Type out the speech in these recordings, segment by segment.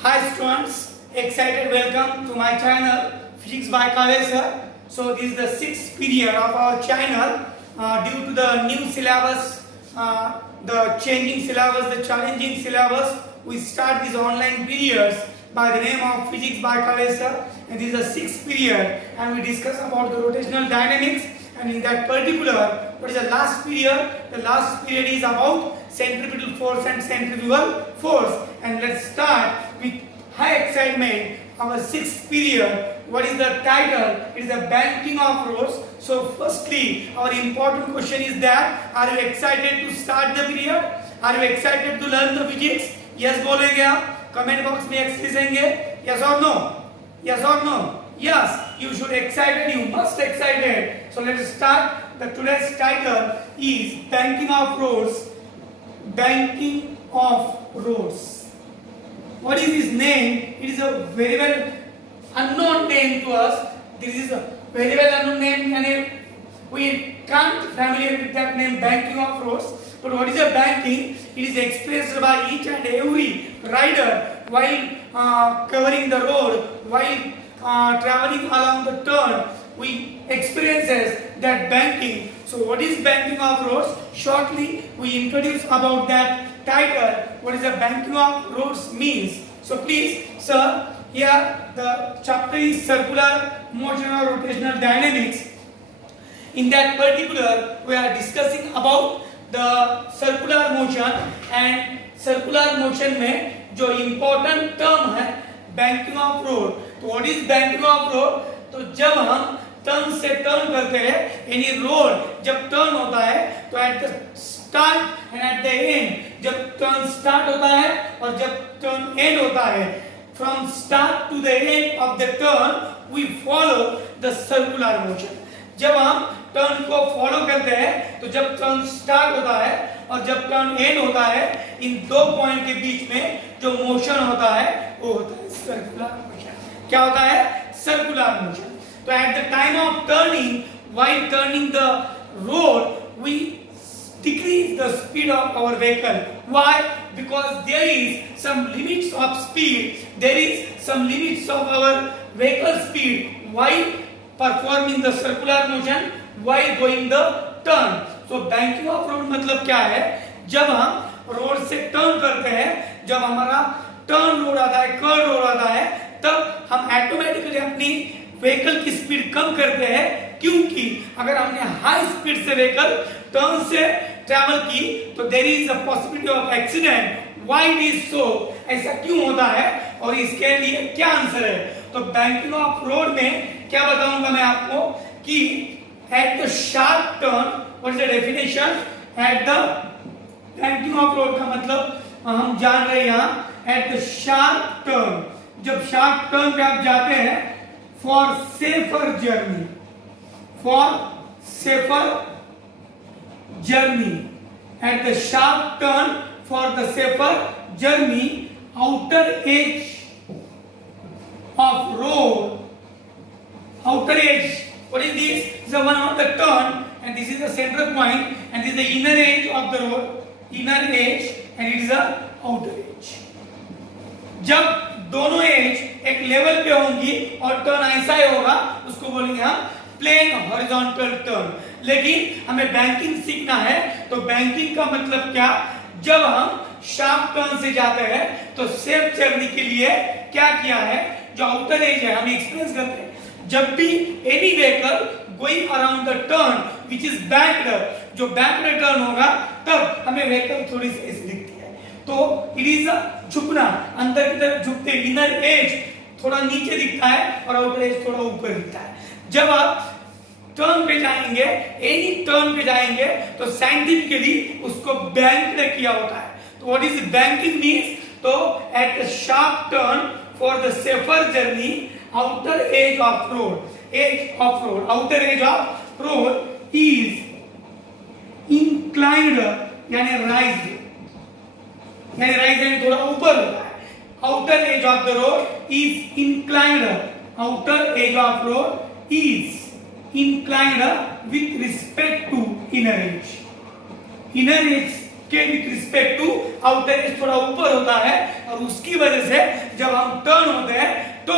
Hi students, excited welcome to my channel Physics by Kale sir. So this is the sixth period of our channel. Due to the new syllabus, the changing syllabus, the challenging syllabus, we start these online periods by the name of Physics by Kale sir. And this is the sixth period, and we discuss about the rotational dynamics. And in that particular, what is the last period? The last period is about centripetal force and centrifugal force. And let's start with high excitement our sixth period. What is the title? It is the banking of rods. So firstly, our important question is that, are you excited to start the period? Are you excited to learn the physics? Yes बोलेंगे आप comment box में x लिखेंगे yes or no? Yes or no? Yes, you should excited, you must excited. So let's start. The today's title is banking of roads. Banking of roads. What is his name? It is a very well unknown name to us. This is a very well unknown name, and we can't familiar with that name, banking of roads. But what is a banking? It is experienced by each and every rider while covering the road, while traveling along the turn. We experiences that banking. So what is banking of roads? Shortly we introduce about that title. What is the banking of roads means? So please, sir, here the chapter is circular motion or rotational dynamics. In that particular, we are discussing about the circular motion, and circular motion में जो important term है banking of road. तो what is banking of road? तो जब हम turn से turn करते हैं, यानी रोड जब टर्न होता है तो at the start and at the end, जब टर्न स्टार्ट होता है और जब टर्न एंड होता है, from start to the end of the turn we follow the circular motion. जब हम टर्न को फॉलो करते हैं तो जब टर्न स्टार्ट होता है और जब टर्न एंड होता है, इन दो पॉइंट के बीच में जो मोशन होता है वो होता है सर्कुलर मोशन. क्या होता है? Circular motion. So at the time of turning, while turning the road, we decrease the speed of our vehicle. Why? Because there is some limits of speed. There is some limits of our vehicle speed while performing the circular motion, while going the turn. So banking of road मतलब क्या है? जब हम road से turn करते हैं, जब हमारा टर्न रोड आता है, कर्व रोड आता है, तब हम ऑटोमेटिकली अपनी व्हीकल की स्पीड कम करते हैं. क्योंकि अगर हमने हाई स्पीड से व्हीकल टर्न से ट्रैवल की तो there is a possibility of accident. Why it is so? ऐसा क्यों होता है और इसके लिए क्या आंसर है? तो बैंकिंग ऑफ रोड में क्या बताऊंगा मैं आपको कि eight the sharp turn, what is the definition? At the banking of road का मतलब हम जान रहे हैं यहां, एट द शार्प टर्न, जब शार्प टर्न पे आप जाते हैं, for safer journey, for safer journey, at the sharp turn for the safer journey, outer edge of road, outer edge, what is this? This is one of the turn, and this is the center point, and this is the inner edge of the road, inner edge, and it is the outer edge. जब दोनों as एक level पे होंगी और turn ऐसा ही होगा, उसको बोलेंगे हम प्लेन हॉरिजॉन्टल टर्न. लेकिन हमें बैंकिंग सीखना है, तो बैंकिंग का मतलब क्या? जब हम शार्प टर्न से जाते हैं तो सेफ जर्नी के लिए क्या किया है, जो आउटर एज है हम एक्सपीरियंस करते हैं. जब भी any vehicle going around the turn which is backward, जो बैकवर्ड टर्न होगा, तब हमें व्हीकल थोड़ी सी ऐसी दिखती है. तो इट इज झुकना, अंदर की तरफ झुकते, इनर एज थोड़ा नीचे दिखता है और आउटर एज थोड़ा ऊपर दिखता है. जब आप टर्न पे जाएंगे, एनी टर्न पे जाएंगे, तो साइंटिफिकली उसको बैंक्ड किया होता है. तो व्हाट इज बैंकिंग मींस? तो at the sharp turn for the safer journey, outer edge of road, edge of road, outer edge of road is inclined, यानी राइज्ड, यानी राइट हैंड थोड़ा ऊपर होता है. Outer edge of the road is inclined, outer edge of road is inclined with respect to inner edge. Inner edge के with respect to outer edge थोड़ा ऊपर होता है, और उसकी वजह से जब हम टर्न होते हैं तो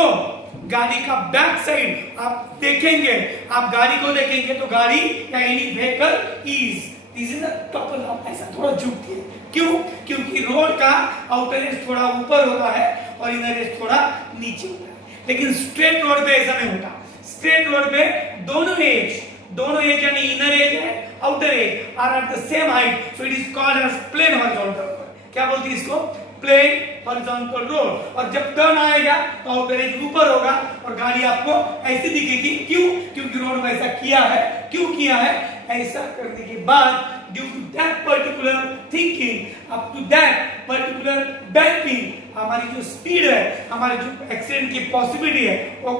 गाड़ी का बैक साइड आप देखेंगे, आप गाड़ी को देखेंगे तो गाड़ी या any vehicle this is a topple up, ऐसा थोड़ा झुकती है। क्यों? क्योंकि रोड का आउटर एज थोड़ा ऊपर होता है और इनर एज थोड़ा नीचे होता है, लेकिन स्ट्रेट रोड पे ऐसा नहीं होता। स्ट्रेट रोड पे दोनों एज यानी इनर एज है outer edge are at the same height, so it is called as plane horizontal road. क्या बोलते हैं इसको? Plane horizontal road. और जब टर्न आएगा तो आउटर एज ऊपर होगा और गाड़ी आपको ऐसे दिखेगी। क्यों? क्योंकि रोड में ऐसा किया है। क्यों किया है? ऐसा करने के बाद due to that particular thinking, up to that particular banking, हमारी जो स्पीड है, हमारे जो एक्सीडेंट की पॉसिबिलिटी है वो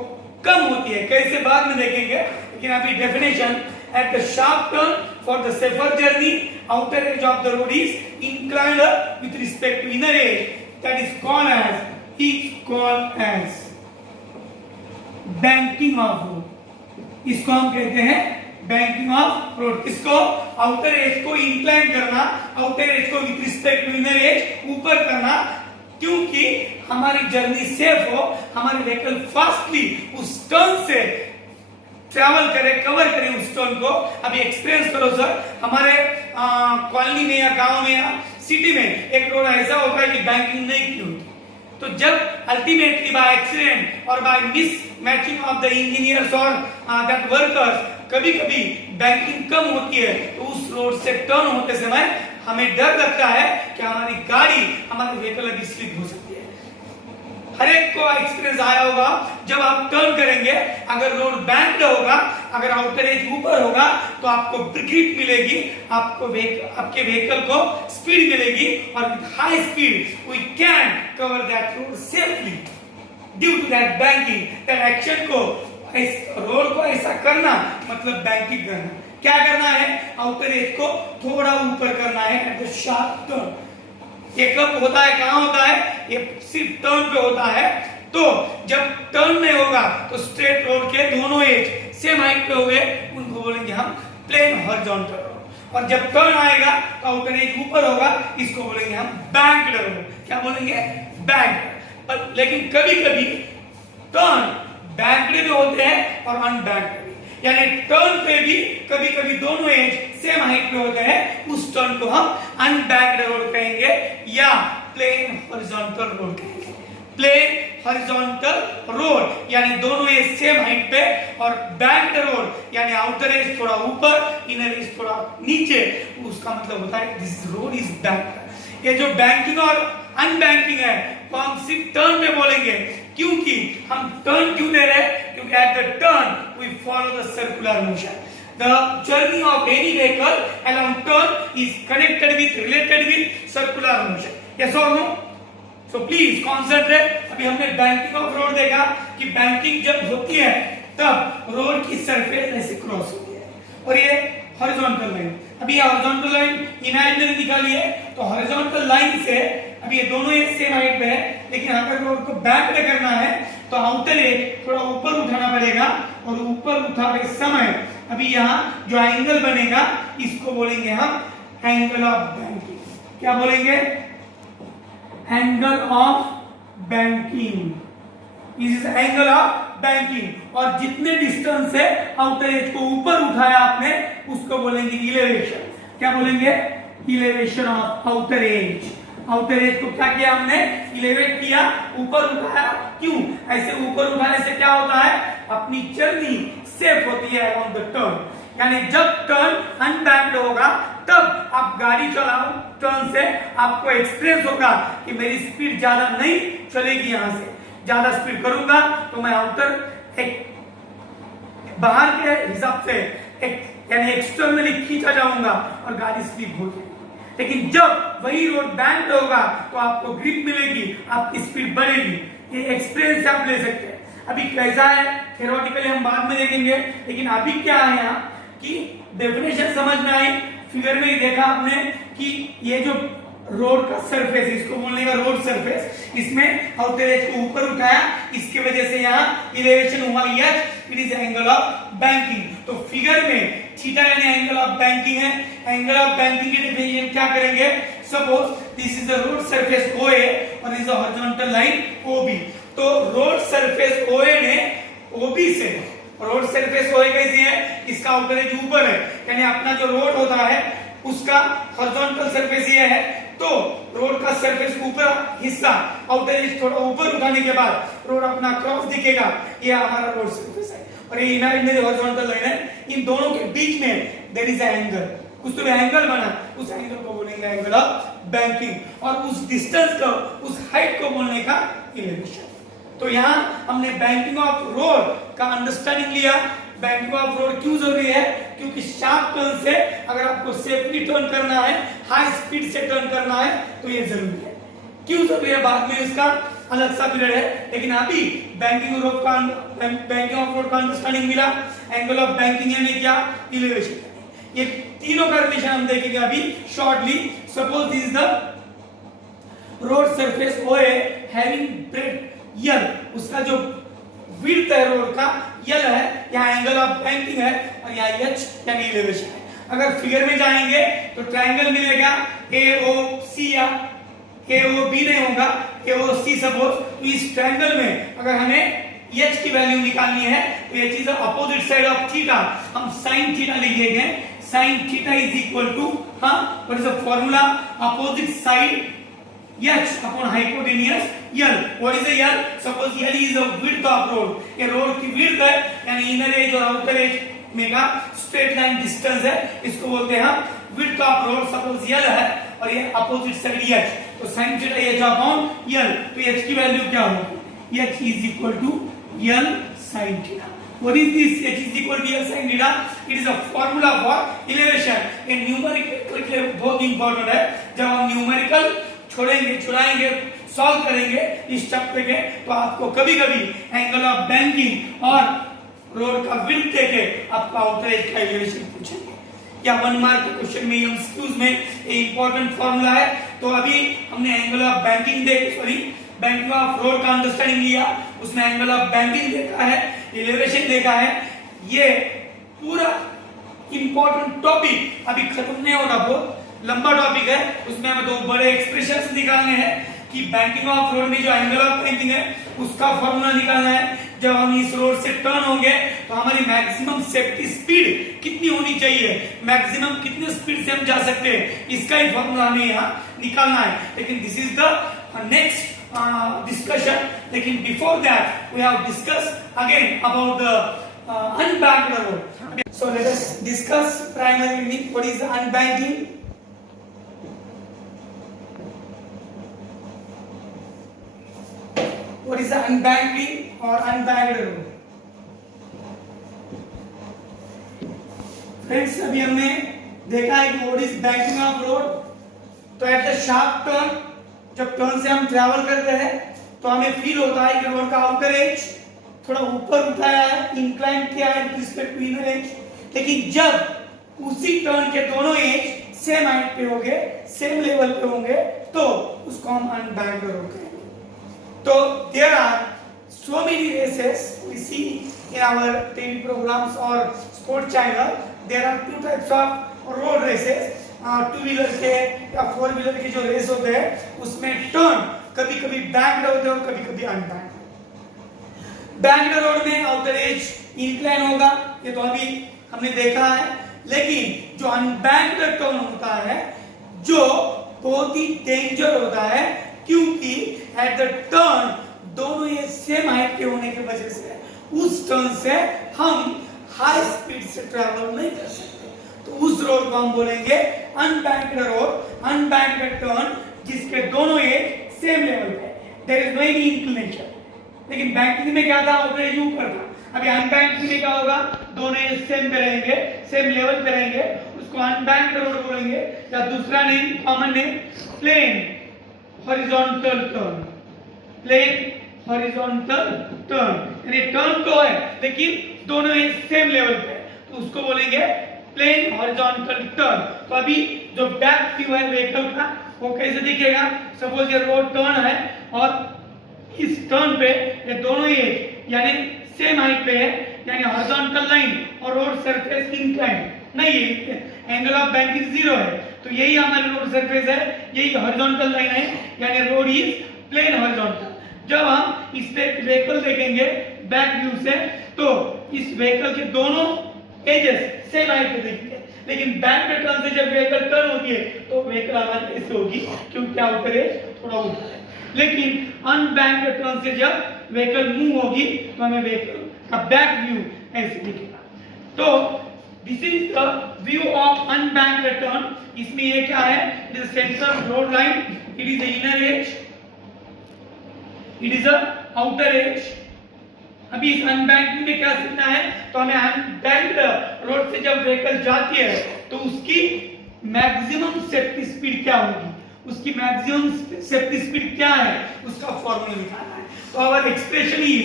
कम होती है। कैसे? बाद में देखेंगे, लेकिन अभी definition at the sharp turn for the safer journey, outer edge of the road is inclined with respect to inner edge, that is called as banking of road। इसको हम कहते हैं बैंकिंग ऑफ रोड। किसको? Outer edge को incline करना, outer edge को with respect to inner edge ऊपर करना, क्योंकि हमारी जर्नी सेफ हो, हमारे व्हीकल फास्टली उस टर्न से ट्रैवल करे, कवर करे उस टर्न को। अभी एक्सपीरियंस करो सर, हमारे कॉलोनी में या गांव में या सिटी में एक रोड ऐसा होता है कि बैंकिंग नहीं की होती, तो जब अल्टीमेटली बाय एक्सीडेंट और by miss matching of the engineers और दैट वर्कर्स कभी कभी बैंकिंग कम होती है, तो उस रोड से टर्न होते समय हमें डर लगता है कि हमारी गाड़ी, हमारी व्हीकल अभी स्लिप हो सकती है। हर एक को एक्सपीरियंस आया होगा, जब आप टर्न करेंगे, अगर रोड बैंक्ड होगा, अगर आउटर एज ऊपर होगा, तो आपको ग्रिप मिलेगी, आपको आपके व्हीकल को स्पीड मिलेगी, और with high speed we can cover that road safely due to that banking. That action को, रोड को ऐसा करना मतलब बैंकिंग करना। क्या करना है? आउटर एज को थोड़ा ऊपर करना है एट द शार्प टर्न। ये कब होता है, कहां होता है? ये सिर्फ टर्न पे होता है। तो जब टर्न में होगा तो स्ट्रेट रोड के दोनों एज सेम हाइट पे होंगे, उनको बोलेंगे हम प्लेन हॉरिजॉन्टल रोड। और जब टर्न आएगा तो आउटर एज ऊपर होगा, इसको बोलेंगे हम बैंक्ड रोड। क्या बोलेंगे? बैंक्ड। लेकिन कभी कभी टर्न बैंक्ड भी होते हैं और अनबैंक्ड भी, यानी टर्न पे भी कभी कभी दोनों एज सेम हाइट पे होते हैं, उस टर्न को हम अनबैंक्ड रोड कहेंगे या प्लेन हॉरिजॉन्टल रोड कहेंगे। प्लेन हॉरिजॉन्टल रोड यानी दोनों एज सेम हाइट पे, और बैंक्ड रोड यानी आउटर एज थोड़ा ऊपर, इनर एज थोड़ा नीचे, उसका मतलब होता है दिस रोड इज बैंक्ड। ये जो बैंकिंग और अनबैंकिंग है वो हम सिर्फ टर्न में बोलेंगे, क्योंकि हम टर्न क्यों ले रहे हैं? क्योंकि at the turn we follow the circular motion. The journey of any vehicle along turn is connected with, related with circular motion. Yes or no? So please concentrate। अभी हमने बैंकिंग ऑफ रोड देखा कि banking जब होती है तब road की surface ऐसे क्रॉस होती है, और ये हॉरिजॉन्टल लाइन। अभी ये हॉरिजॉन्टल लाइन इमेजिनरी निकाली है, तो हॉरिजॉन्टल लाइन से अभी ये दोनों एक सेम हाइट पे है, लेकिन अगर रोड को बैंक्ड करना है तो आउटर एज थोड़ा ऊपर उठाना पड़ेगा, और ऊपर उठाते समय अभी यहाँ जो एंगल बनेगा इसको बोलेंगे हम एंगल ऑफ बैंकिंग। क्या बोलेंगे? Angle of banking. Is angle of banking. और जितने डिस्टेंस से आउटर एज को ऊपर उठाया आपने उसको बोलेंगे इलेवेशन। क्या बोलेंगे? Elevation of outer as. Outer edge को क्या किया हमने? इलेवेट किया, ऊपर उठाया। क्यों? ऐसे ऊपर उठाने से क्या होता है? अपनी जर्नी सेफ होती है ऑन द टर्न। यानी जब टर्न अनबैंक्ड होगा तब आप गाड़ी चलाओ, टर्न से आपको एक्सपीरियंस होगा कि मेरी स्पीड ज्यादा नहीं चलेगी, यहां से ज्यादा स्पीड करूंगा तो मैं आउटर एक बाहर के हिसाब से यानी एक्सटर्नली खींचा जाऊंगा और गाड़ी स्लिप हो जाएगी। लेकिन जब वही रोड बैंक्ड होगा तो आपको ग्रिप मिलेगी, आपकी स्पीड बढ़ेगी। ये एक्सपीरियंस आप ले सकते हैं। अभी कैसा है थ्योरेटिकली हम बाद में देखेंगे, लेकिन अभी क्या है यहाँ कि डेफिनेशन समझ में आई, फिगर में ही देखा आपने कि ये जो रोड का सरफेस, इसको बोलने का रोड सरफेस, इसमें आउटर एज को ऊपर उठाया, इसके वजह से यहाँ इलेवेशन हुआ H, it is angle of banking. तो फिगर में थीटा यानी एंगल ऑफ बैंकिंग है। एंगल ऑफ बैंकिंग की डेफिनेशन क्या करेंगे? Suppose this is the road surface OA और this is the horizontal line OB। तो रोड सरफेस OA ने OB से, रोड सरफेस OA कैसी है? इसका आउटर एज ऊपर है, यानी अपना जो रोड होता है उसका हॉरिजॉन्टल सरफेस ये है, तो रोड का सरफेस ऊपर हिस्सा आउटर एज थोड़ा ऊपर उठाने के बाद रोड अपना क्रॉस दिखेगा, ये हमारा रोड सरफेस है। और ये इमेजिनरी हॉरिजॉन्टल लाइन है, इन दोनों के बीच में देयर इज एंगल, कुछ तो एंगल बना, उस एंगल को बोलेंगे एंगल ऑफ बैंकिंग, और उस डिस्टेंस को, उस हाइट को बोलने का एलिवेशन। तो यहाँ हमने बैंकिंग ऑफ रोड का अंडरस्टैंडिंग लिया। बैंकिंग ऑफ रोड क्यों जरूरी है? क्योंकि शार्प टर्न से अगर आपको सेफली टर्न करना है, हाई स्पीड से टर्न करना है, तो ये जरूरी है। क्यों जरूरी है बाद में इसका अलग सा पीरियड है, लेकिन अभी बैंकिंग ऑफ रोड का अंडरस्टैंडिंग मिला। एंगल ऑफ बैंकिंग यानी क्या? एलिवेशन। ये तीनों का रिलेशन हम देखेंगे अभी shortly. Suppose this is the road surface OA having breadth L, उसका जो विड्थ है रोड का L है, यहाँ एंगल ऑफ बैंकिंग है, और यहाँ H यानी एलिवेशन है। अगर फिगर में जाएंगे तो ट्रायंगल मिलेगा AOC, या AOB नहीं होगा, AOC सपोज। तो इस ट्रायंगल में अगर हमें H की वैल्यू निकालनी है तो ये चीज अपोजिट साइड ऑफ थीटा, हम साइन थीटा लिखेंगे। Sine theta is equal to, what is the formula? Opposite side H upon hypotenuse L. What is the L? Suppose L is the width of road. ये road की width है, यानी inner as और outer as में का straight line distance है, इसको बोलते हैं हम width of road। Suppose L है और ये अपोजिट साइड H, तो sin theta H upon L, तो H की वैल्यू क्या होगी? H is equal to L sin theta. What is this? H is equal to L sin theta. It is a formula for elevation. ये numerical के बहुत important है। जब हम न्यूमेरिकल छुड़ाएंगे, सॉल्व करेंगे इस चैप्टर के, तो आपको कभी-कभी एंगल ऑफ बैंकिंग और रोड का विड्थ देके आपका आउटर एज का एलिवेशन पूछेंगे, या 1 मार्क के क्वेश्चन में, एमसीक्यूज में ये इंपॉर्टेंट फार्मूला है। तो अभी हमने angle of banking of road का अंडरस्टैंडिंग लिया, उसमें एंगल ऑफ बैंकिंग देखा है, एलिवेशन देखा है। ये पूरा इंपॉर्टेंट टॉपिक अभी खत्म नहीं होगा, बहुत लंबा टॉपिक है, उसमें हमें 2 बड़े एक्सप्रेशंस निकालने हैं कि बैंकिंग ऑफ रोड में जो एंगल ऑफ बैंकिंग है उसका फॉर्मूला निकालना है। जब हम इस रोड से टर्न होंगे तो हमारी मैक्सिमम सेफ्टी स्पीड कितनी होनी चाहिए, मैक्सिमम कितने स्पीड से हम जा सकते हैं, इसका ही फॉर्मूला हमें यहाँ निकालना है। लेकिन this is the next discussion. लेकिन before that we have discuss again about the unbanked road. So let us discuss primarily what is unbanking. What is the unbanking or unbanked road? Friends, अभी हमने देखा है कि what is banking of road। तो at the sharp turn, जब turn से हम travel करते हैं तो हमें फील होता है कि रोड का आउटर एज थोड़ा ऊपर उठाया है, इंक्लाइन किया है with respect to inner edge. लेकिन जब उसी टर्न के दोनों एज सेम हाइट पे होंगे, सेम लेवल पे होंगे, तो उसको हम अनबैंक्ड रोड कहेंगे। So there are so many races we see in our TV programs or sport channel. There are 2 types of road races. Two-wheeler के या 4-व्हीलर के जो रेस होते हैं उसमें टर्न कभी-कभी बैंक्ड होते हैं और कभी-कभी अनबैंक्ड। बैंक्ड रोड में आउटर एज इंक्लाइन होगा, ये तो अभी हमने देखा है। लेकिन जो अनबैंक्ड टर्न होता है जो बहुत ही डेंजर होता है, क्योंकि एट द टर्न दोनों ये सेम हाइट के होने की वजह से उस टर्न से हम हाई स्पीड से ट्रैवल नहीं कर सकते, तो उस रोड को हम बोलेंगे अनबैंक्ड रोड। अनबैंक्ड टर्न जिसके दोनों एज सेम लेवल पे, there is no any inclination. लेकिन बैंकिंग में क्या था? आउटर एज ऊपर था। अभी अनबैंक्ड में क्या होगा? दोनों एज सेम पे रहेंगे, सेम लेवल पे रहेंगे, उसको अनबैंक्ड रोड बोलेंगे। या दूसरा name, common name, plain horizontal turn. Plain horizontal turn यानी टर्न तो है लेकिन दोनों ही सेम लेवल पे, तो उसको बोलेंगे प्लेन हॉरिजॉन्टल टर्न। तो अभी जो बैक व्यू है व्हीकल का वो कैसे दिखेगा? सपोज ये रोड टर्न है और इस टर्न पे ये दोनों ही यानी सेम हाइट पे है, यानी हॉरिजॉन्टल लाइन और रोड सरफेस इंक्लाइन, नहीं है, एंगल ऑफ बैंकिंग 0 है। तो यही हमारी रोड सरफेस है, यही हॉरिजॉन्टल लाइन है, यानी रोड इज प्लेन हॉरिजॉन्टल। जब हम इस पे व्हीकल देखेंगे बैक व्यू से, तो इस व्हीकल के दोनों एजेस सेम हाइट पे देखेंगे, लेकिन बैक पे टर्न से जब व्हीकल टर्न होती है तो व्हीकल हमारी ऐसे होगी, क्योंकि क्या ऊपर है, थोड़ा ऊपर है। लेकिन अनबैंक्ड टर्न से जब व्हीकल मूव होगी तो हमें व्हीकल का बैक व्यू ऐसे दिखेगा। तो this is the view of unbanked turn. इसमें ये क्या है, it is central road line, it is the inner as, it is the outer as. अभी इस अनबैंकिंग में क्या सीखना है, तो हमें अनबैंक्ड रोड से जब व्हीकल जाती है तो उसकी मैक्सिमम सेफ्टी स्पीड क्या होगी, उसकी मैक्सिमम सेफ्टी स्पीड क्या है, उसका फॉर्मूला निकालना है। तो our expression is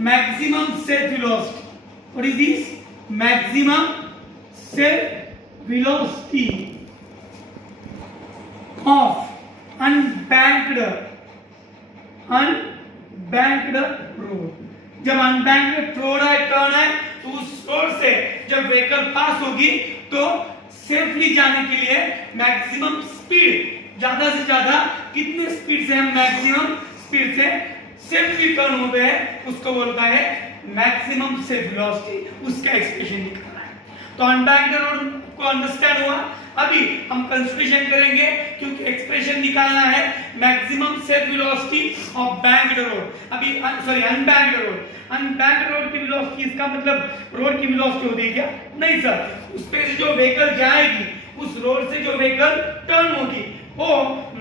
maximum safe velocity. What is this, maximum safe velocity of unbanked road. जब अनबैंक्ड रोड है, टर्न है, तो उस रोड से जब व्हीकल पास होगी तो सेफली जाने के लिए मैक्सिमम स्पीड, ज्यादा से ज्यादा कितने स्पीड से हम मैक्सिमम स्पीड से सेफली टर्न होते हैं, उसको बोलता है मैक्सिमम सेफ वेलोसिटी। उसका एक्सप्रेशन निकालना है। तो अनबैंक्ड रोड को अंडरस्टैंड हुआ। अभी हम कंसिडरेशन करेंगे, क्योंकि एक्सप्रेशन निकालना है maximum safe velocity of banked road. अभी sorry, unbanked road. Unbanked road की वेलोसिटी, इसका मतलब रोड की वेलोसिटी होती है क्या, नहीं सर, उस पे से जो व्हीकल जाएगी, उस रोड से जो व्हीकल टर्न होगी, वो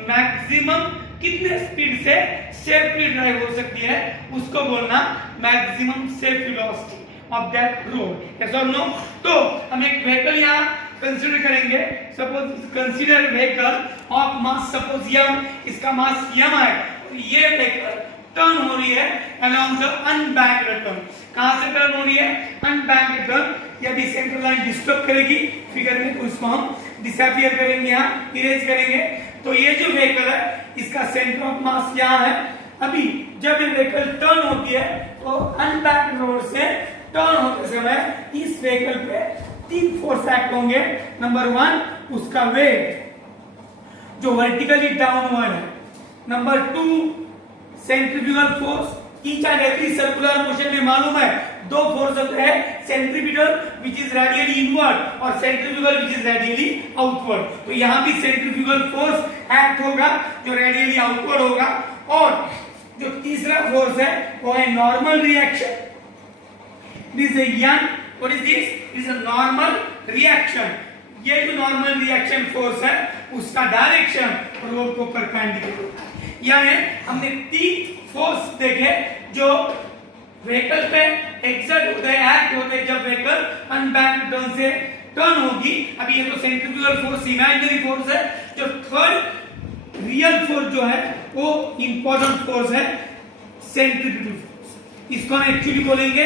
मैक्सिमम कितने स्पीड से सेफली ड्राइव हो सकती है, उसको बोलना maximum safe velocity of that road. Yes और नो? तो हम एक व्हीकल यहाँ कंसीडर करेंगे। Suppose consider vehicle of mass, suppose m, इसका मास m है, और ये व्हीकल टर्न हो रही है अलोंग द अनबैंक्ड टर्न। कहां से टर्न हो रही है, अनबैंक्ड टर्न। यदि सेंट्रल लाइन डिस्टर्ब करेगी फिगर में, तो उसको हम डिसअपियर करेंगे, यहाँ इरेज करेंगे। तो ये जो व्हीकल है, इसका सेंटर ऑफ मास यहाँ है। अभी जब ये व्हीकल टर्न होती है तो अनबैंक्ड रोड से टर्न होते समय इस व्हीकल पे 3 फोर्स एक्ट होंगे। नंबर 1, उसका वेट जो वर्टिकली डाउनवर्ड है। Number 2, centrifugal force. Each and every circular motion में मालूम है 2 फोर्स होते हैं, centripetal which is radially inward और centrifugal which is radially outward. तो यहाँ भी सेंट्रीफ्यूगल फोर्स एक्ट होगा जो रेडियली आउटवर्ड होगा। और जो तीसरा फोर्स है वो है normal reaction. This is N, what is this, is a normal reaction. ये जो नॉर्मल रिएक्शन फोर्स है उसका डायरेक्शन रोड को परपेंडिकुलर होता है। यानी हमने 3 फोर्स देखे जो व्हीकल पे एक्सर्ट होते हैं, एक्ट होते हैं जब व्हीकल अनबैंक्ड टर्न से टर्न होगी। अभी ये तो सेंट्रीफ्यूगल फोर्स, इमेजिनरी फोर्स है। जो थर्ड रियल फोर्स जो है वो इंपॉर्टेंट फोर्स है, सेंट्रीफ्यूगल फोर्स। इसको हम एक्चुअली बोलेंगे,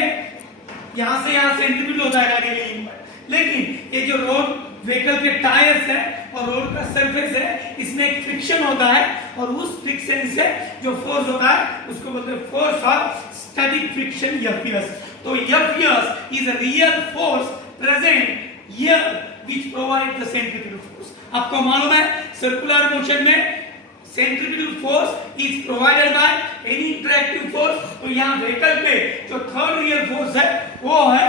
यहां से यहां सेंट्रीफ्यूगल होता है रेडियली, लेकिन ये जो रोड व्हीकल के टायर्स है और रोड का सरफेस है, इसमें एक फ्रिक्शन होता है, और उस फ्रिक्शन से जो फोर्स होता है उसको बोलते हैं force of static friction, FS. तो FS is a real force present here which provide the centrifugal force. आपको मालूम है सर्कुलर मोशन में centrifugal force is provided by any interactive force. तो यहाँ व्हीकल पे जो थर्ड रियल फोर्स है वो है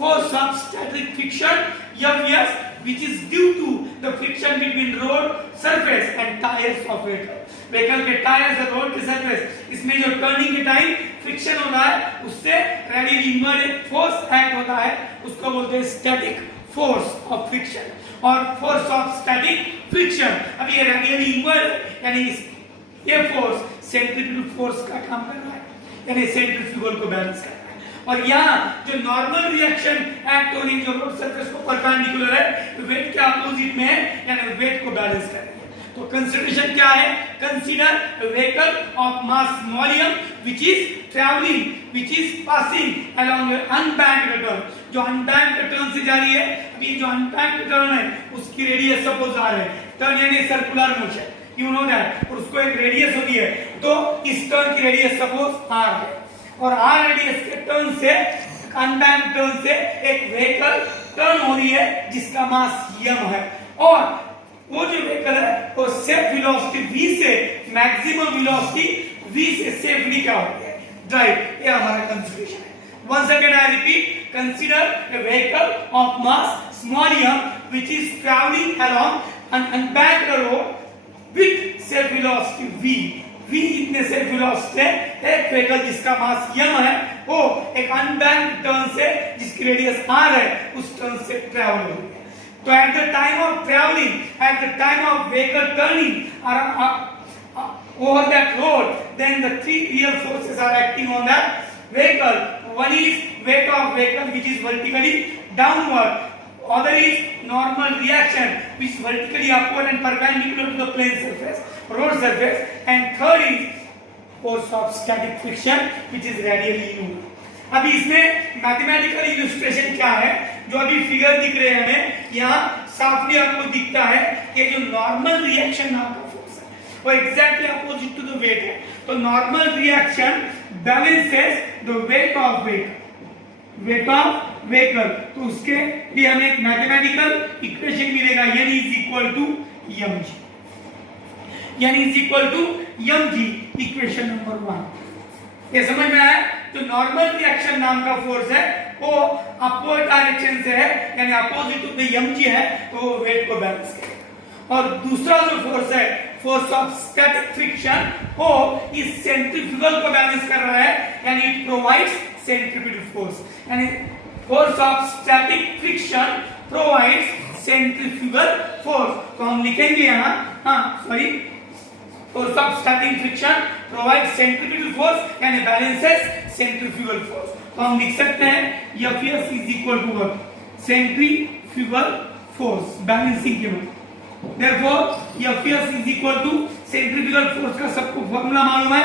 force of static friction, Fs, which is due to the friction between road surface and tires of vehicle. vehicle के tyres और road के सरफेस, इसमें जो टर्निंग के टाइम फ्रिक्शन होता है उससे रेडियली इनवर्ड एक फोर्स एक्ट होता है, उसको बोलते हैं स्टैटिक फोर्स ऑफ फ्रिक्शन और फोर्स ऑफ स्टैटिक फ्रिक्शन। अब ये रेडियली इनवर्ड यानी ये फोर्स सेंट्रीफ्यूगल फोर्स का काम कर रहा है, यानी सेंट्रीफ्यूगल को बैलेंस कर रहा है। और यहाँ जो नॉर्मल रिएक्शन एक्ट हो रही है जो रोड सरफेस को परपेंडिकुलर है, तो वेट के अपोजिट में है, यानी वेट को बैलेंस कर रही है। तो कंसीडरेशन क्या है, consider vehicle of mass volume which is travelling, which is passing along unbanked turn. जो अनबैंक्ड टर्न से जा रही है, अभी जो अनबैंक्ड टर्न है उसकी रेडियस सपोज आर है, टर्न यानी circular motion, you know that, और उसको एक रेडियस होती है। तो इस टर्न की रेडियस सपोज आर है, और आर रेडियस के टर्न से अनबैंक टर्न से एक व्हीकल टर्न हो रही है जिसका मास m है और वो जो व्हीकल है वो सेफ वेलोसिटी v से मैक्सिमम वेलोसिटी v से सेफली क्या होती है ड्राइव। ये हमारा कंसीडरेशन है। Once again I repeat, consider a vehicle of mass small m which is traveling along an unbanked road with self velocity v। v इतने self velocity है, एक व्हीकल जिसका मास m है वो एक अनबैंक्ड टर्न से जिसकी रेडियस r है उस टर्न से ट्रैवल हो रही है। तो at the time of traveling, at the time of vehicle turning over that road, then the three real forces are acting on that vehicle. One is weight of vehicle which is vertically downward. Other is normal reaction which is vertically upward and perpendicular to the plane surface, road surface. And third is force of static friction which is radially inward. अभी इसमें mathematical illustration क्या है जो अभी figure दिख रहे हैं हमें यहाँ साफली आपको दिखता है कि जो नॉर्मल रिएक्शन नाम का फोर्स है वो exactly opposite to the weight है। तो normal reaction balances the weight of vehicle. तो उसके लिए हमें एक मैथमेटिकल इक्वेशन मिलेगा n is equal to mg। n is equal to mg equation number 1। ये समझ में आया? तो नॉर्मल रिएक्शन नाम का फोर्स है वो अपवर्ड डायरेक्शन से है यानी अपोजिट टू द mg है तो वेट को बैलेंस करेगा। और दूसरा जो फोर्स है फोर्स ऑफ स्टैटिक फ्रिक्शन वो इस सेंट्रीफ्यूगल को बैलेंस कर रहा है यानी इट प्रोवाइड्स सेंट्रीपिटल फोर्स। यानी force of static friction provides centrifugal force. तो हम लिखेंगे यहाँ force of static friction provides centrifugal force यानी balances centrifugal force। तो हम लिख सकते हैं Fs is equal to what? Centrifugal force balancing के बाद। Therefore Fs is equal to centrifugal force का सबको फॉर्मूला मालूम है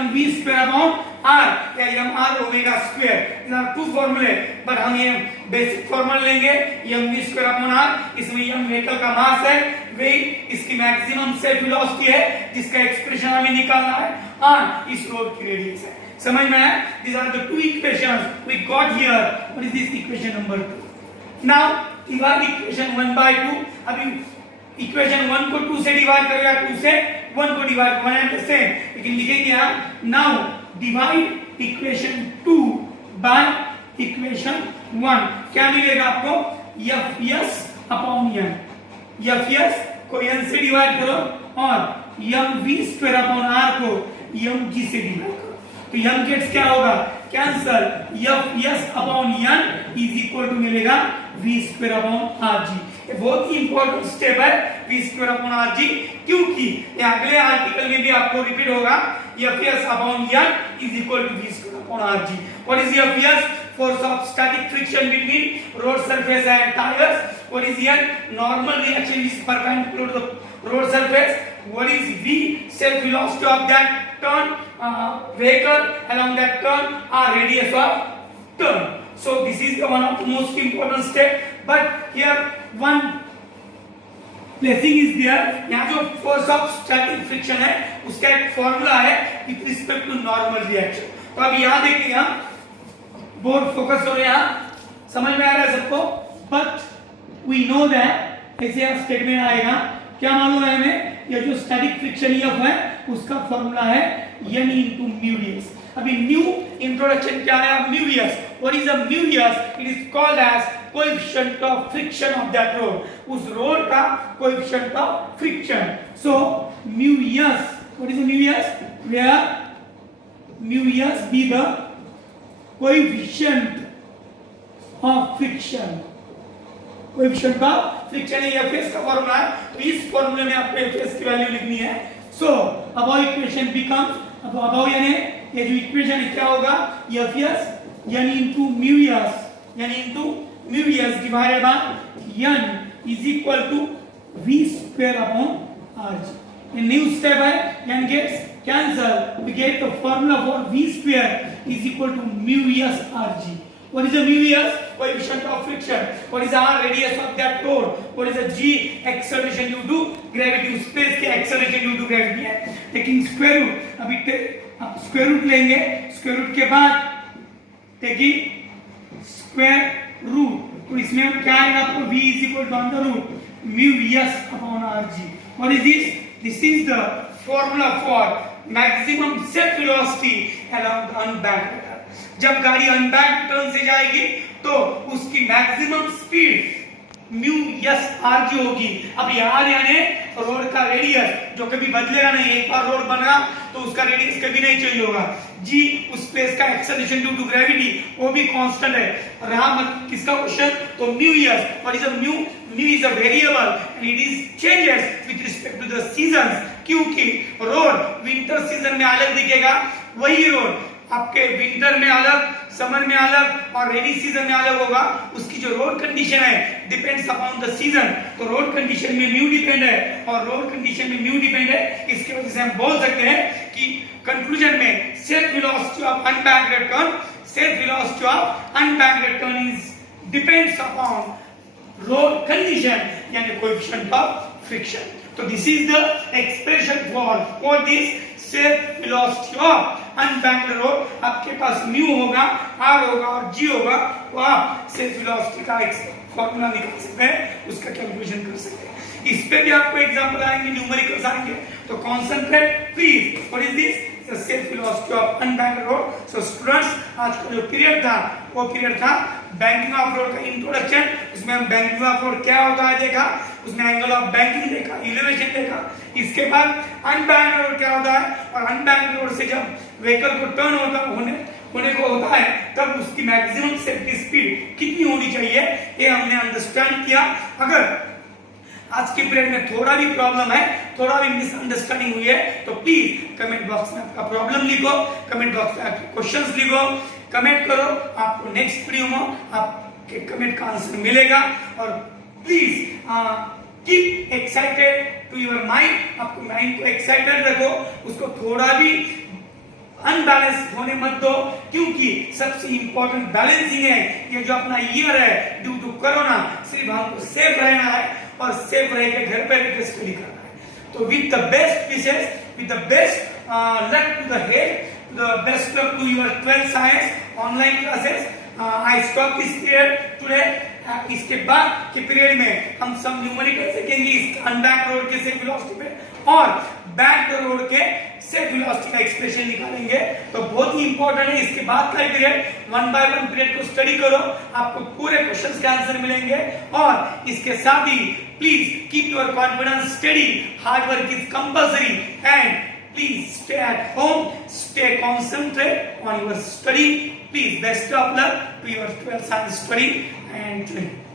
mv square upon r या mr omega square। इधर टू फॉर्मूले पर हम ये बेसिक फॉर्मूला लेंगे mv square upon r। इसमें m व्हीकल का मास है वे इसकी मैक्सिमम सेल्फ वेलोसिटी है जिसका एक्सप्रेशन हमें निकालना है और इस रोड की रेडियस है। समझ में आया? These are the two equations we got here. What is this equation number 2? Now divide equation 1 by 2। अभी इक्वेशन 1 को 2 से डिवाइड करेगा 2 से 1 को डिवाइड 1 एंड द सेम लेकिन लिखेंगे हम now divide equation 2 by equation 1। क्या मिलेगा आपको? Fs upon n। Fs को n से डिवाइड करो और mv स्क्वायर अपॉन r को mg से डिवाइड करो तो m गेट्स क्या होगा? Cancel. Fs upon n is equal to मिलेगा v स्क्वायर अपॉन rg। ये बहुत ही इंपॉर्टेंट स्टेप है v स्क्वायर अपॉन rg क्योंकि ये अगले आर्टिकल में भी आपको रिपीट होगा। Fs upon n is equal to v square upon rg। What is Fs? Force of static friction between road surface and tires. What is n? Normal reaction is perpendicular to the road surface. What is v? Self velocity of that turn vehicle along that turn or radius of turn. So this is the one of the most important step. But here one placing is there। यहाँ जो force of static friction है उसका एक formula है with respect to normal reaction। तो अब यहाँ देखिए हम बोर्ड फोकस हो रहा है, समझ में आ रहा है सबको? बट वी नो दैट ऐसे स्टेटमेंट आएगा क्या मालूम है हमें? ये जो स्टैटिक फ्रिक्शन F है उसका फॉर्मूला है n into mu s। अभी न्यू इंट्रोडक्शन क्या है? mu s। What is a mu s? It is called as coefficient of friction of that road. उस रोड का coefficient of friction. So mu s, what is mu s? Where mu s be the coefficient of friction। Coefficient of friction है Fs का formula है। तो इस फॉर्मूले में आपको Fs की वैल्यू लिखनी है। सो अबव इक्वेशन बिकम्स अबव यानी ये जो इक्वेशन है क्या होगा? Fs n into mu s divided by n is equal to v square upon rg। A new step है n gets cancel, we get the formula for v square is equal to mu s rg। What is the mu s? Coefficient of friction। What is r? Radius of that road। What is the g? Acceleration due to gravity। Space के acceleration due to gravity है। Taking square root, अभी square root लेंगे, square root के बाद taking square root, तो इसमें क्या आएगा आपको v is equal to under root mu s upon rg। What is this? This is the formula for maximum set velocity along the unbanked return. जब गाड़ी अनबैंक्ड रिटर्न से जाएगी तो उसकी maximum speed mu S R G होगी। अब यार यानी रोड का रेडियस जो कभी बदलेगा नहीं, एक बार रोड बना तो उसका रेडियस कभी नहीं चेंज होगा। जी उस प्लेस का एक्सेलरेशन ड्यू टू ग्रेविटी वो भी कांस्टेंट है। रहा मत किसका क्वेश्चन, तो mu S, what is a mu? Mu is a variable and it is changes with respect to the seasons, क्योंकि रोड विंटर सीजन में अलग दिखेगा, वही रोड आपके विंटर में अलग, समर में अलग और रेनी सीजन में अलग होगा। उसकी जो रोड कंडीशन है डिपेंड्स अपॉन द सीजन। तो रोड कंडीशन में म्यू डिपेंड है और रोड कंडीशन में म्यू डिपेंड है। इसके वजह से हम बोल सकते हैं कि कंक्लूजन में set velocity of unbanked return is depends upon road condition यानी कोएफिशिएंट ऑफ फ्रिक्शन। तो this is the expression for this set velocity of unbanked road. आपके पास म्यू होगा, आर होगा और जी होगा, तो आप सेट वेलोसिटी का एक फॉर्मूला निकाल सकते हैं, उसका कैलकुलेशन कर सकते हैं। इस पे भी आपको एग्जांपल आएंगे, न्यूमेरिकल्स आएंगे, तो concentrate please. What is this? The set velocity of unbanked road. So students, आज का जो पीरियड था वो पीरियड था बैंकिंग ऑफ रोड का इंट्रोडक्शन। उसमें हम बैंकिंग ऑफ रोड क्या होता है देखा, उसमें एंगल ऑफ बैंकिंग देखा, एलिवेशन देखा। इसके बाद अनबैंक्ड रोड क्या होता है और अनबैंक्ड रोड से जब व्हीकल को टर्न होने को होता है तब उसकी मैक्सिमम सेफ्टी स्पीड कितनी होनी चाहिए ये हमने अंडरस्टैंड किया। अगर आज के पीरियड में थोड़ा भी प्रॉब्लम है, थोड़ा भी मिसअंडरस्टैंडिंग हुई है, तो प्लीज कमेंट बॉक्स में आपका प्रॉब्लम लिखो, कमेंट बॉक्स में आपके क्वेश्चंस लिखो, कमेंट करो। आपको नेक्स्ट वीडियो में आपके कमेंट का आंसर मिलेगा। और please keep excited to your mind, आपको माइंड को एक्साइटेड रखो, उसको थोड़ा भी अनबैलेंस होने मत दो, क्योंकि सबसे इंपॉर्टेंट बैलेंसिंग है। ये जो अपना ईयर है ड्यू टू कोरोना, सिर्फ हमको सेफ रहना है और सेफ रह के घर पे रह के स्टडी करना है। तो with the best wishes, with the best luck to the head, the best luck to your 12th science online classes. I stop this period today. इसके बाद के पीरियड में हम सब न्यूमेरिकल सीखेंगे इस अनबैंक्ड रोड के सेट वेलोसिटी पे और बैंक्ड रोड के सेट वेलोसिटी का एक्सप्रेशन निकालेंगे। तो बहुत ही इंपॉर्टेंट है। इसके बाद का पीरियड 1 by 1 पीरियड को स्टडी करो, आपको पूरे क्वेश्चंस के आंसर मिलेंगे। और इसके साथ ही please keep your confidence study, hard work is compulsory and please stay at home, stay concentrate on your study. Please best of luck to your 12th science study and